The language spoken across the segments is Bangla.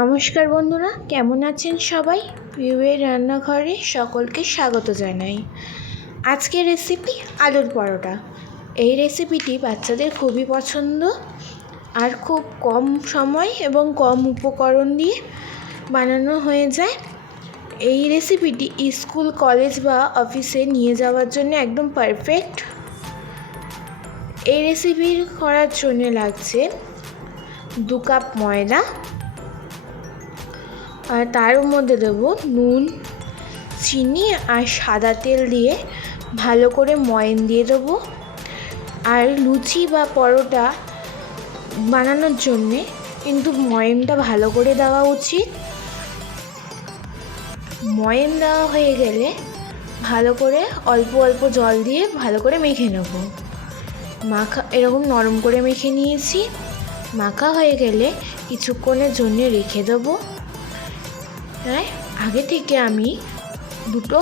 নমস্কার বন্ধুরা, কেমন আছেন সবাই? পিউয়ের রান্নাঘরে সকলকে স্বাগত জানাই। আজকের রেসিপি আলুর পরোটা। এই রেসিপিটি বাচ্চাদের খুবই পছন্দ আর খুব কম সময় এবং কম উপকরণ দিয়ে বানানো হয়ে যায়। এই রেসিপিটি স্কুল, কলেজ বা অফিসে নিয়ে যাওয়ার জন্য একদম পারফেক্ট। এই রেসিপি করার জন্য লাগছে 2 কাপ ময়দা, আর তার মধ্যে দেবো নুন, চিনি আর সাদা তেল দিয়ে ভালো করে ময়ান দিয়ে দেবো। আর লুচি বা পরোটা বানানোর জন্যে কিন্তু ময়ানটা ভালো করে দেওয়া উচিত। ময়ান দেওয়া হয়ে গেলে ভালো করে অল্প অল্প জল দিয়ে ভালো করে মেখে নেব। এরকম নরম করে মেখে নিয়েছি। মাখা হয়ে গেলে কিছুক্ষণের জন্য রেখে দেবো। আগে থেকে আমি 2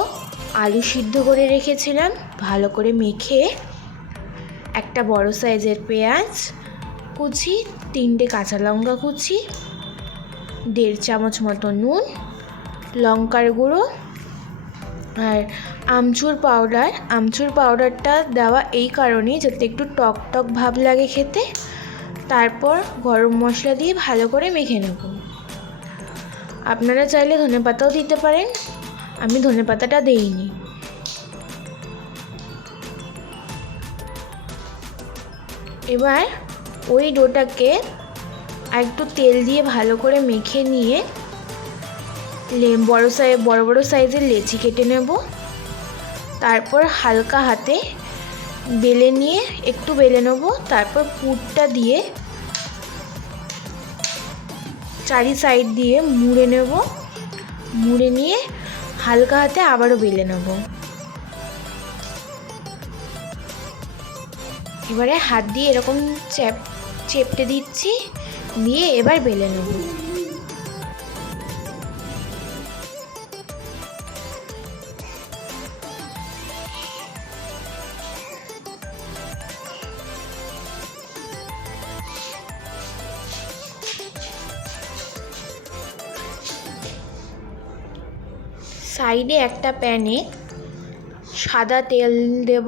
আলু সিদ্ধ করে রেখেছিলাম। ভালো করে মেখে একটা বড় সাইজের পেঁয়াজ কুচি, 3টে কাঁচা লঙ্কা কুচি, 1.5 চামচ মতো নুন, লঙ্কার গুঁড়ো আর আমচুর পাউডার। আমচুর পাউডারটা দেওয়া এই কারণেই যাতে একটু টক টক ভাব লাগে খেতে। তারপর গরম মশলা দিয়ে ভালো করে মেখে নেব। আপনারা চাইলে ধনেপাতাও দিতে পারেন, আমি ধনেপাতাটা দেইনি। এবার ওই ডোটাকে একটু তেল দিয়ে ভালো করে মেখে নিয়ে বড় বড় সাইজের লেচি কেটে নেব। তারপর হালকা হাতে বেলে নিয়ে একটু বেলে নেব। তারপর পুরটা দিয়ে চারি সাইড দিয়ে মুড়ে নেব। মুড়ে নিয়ে হালকা হাতে আবারও বেলে নেব। এবারে হাত দিয়ে এরকম চেপটে দিচ্ছি, দিয়ে এবার বেলে নেব। সাইডে একটা প্যানে সাদা তেল দেব।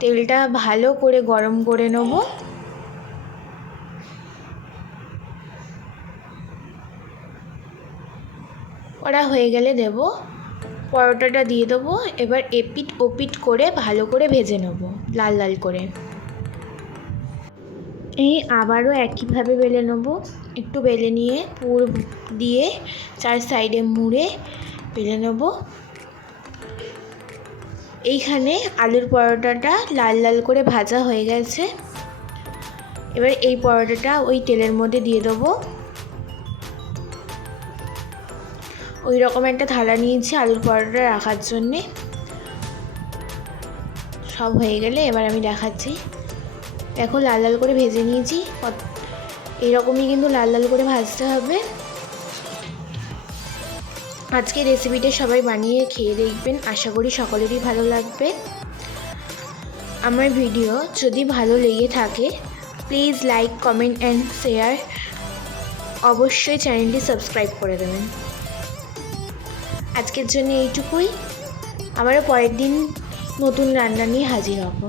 তেলটা ভালো করে গরম করে নেব। করা হয়ে গেলে দেব পরোটাটা দিয়ে দেবো। এবার এপিট ওপিট করে ভালো করে ভেজে নেব, লাল লাল করে। এই আবারও একইভাবে বেলে নেব। একটু বেলে নিয়ে পুর দিয়ে 4 সাইডে মুড়ে বেলে নেব। এইখানে আলুর পরোটাটা লাল লাল করে ভাজা হয়ে গেছে। এবার এই পরোটাটা ওই তেলের মধ্যে দিয়ে দেবো। ওই রকম একটা থালা নিয়েছি আলুর পরোটা রাখার জন্যে। সব হয়ে গেলে এবার আমি দেখাচ্ছি। দেখো লাল লাল করে ভেজে নিয়েছি। এইরকমই কিন্তু লাল লাল করে ভাজতে হবে। আজকে রেসিপিটা সবাই বানিয়ে খেয়ে দেখবেন, আশা করি সকলেরই ভালো লাগবে। আমার ভিডিও যদি ভালো লেগে থাকে please like, comment and share. অবশ্যই চ্যানেলটি সাবস্ক্রাইব করে দেবেন। আজকের জন্য এইটুকুই। আবারও পরের দিন নতুন রান্না নিয়ে হাজির হব।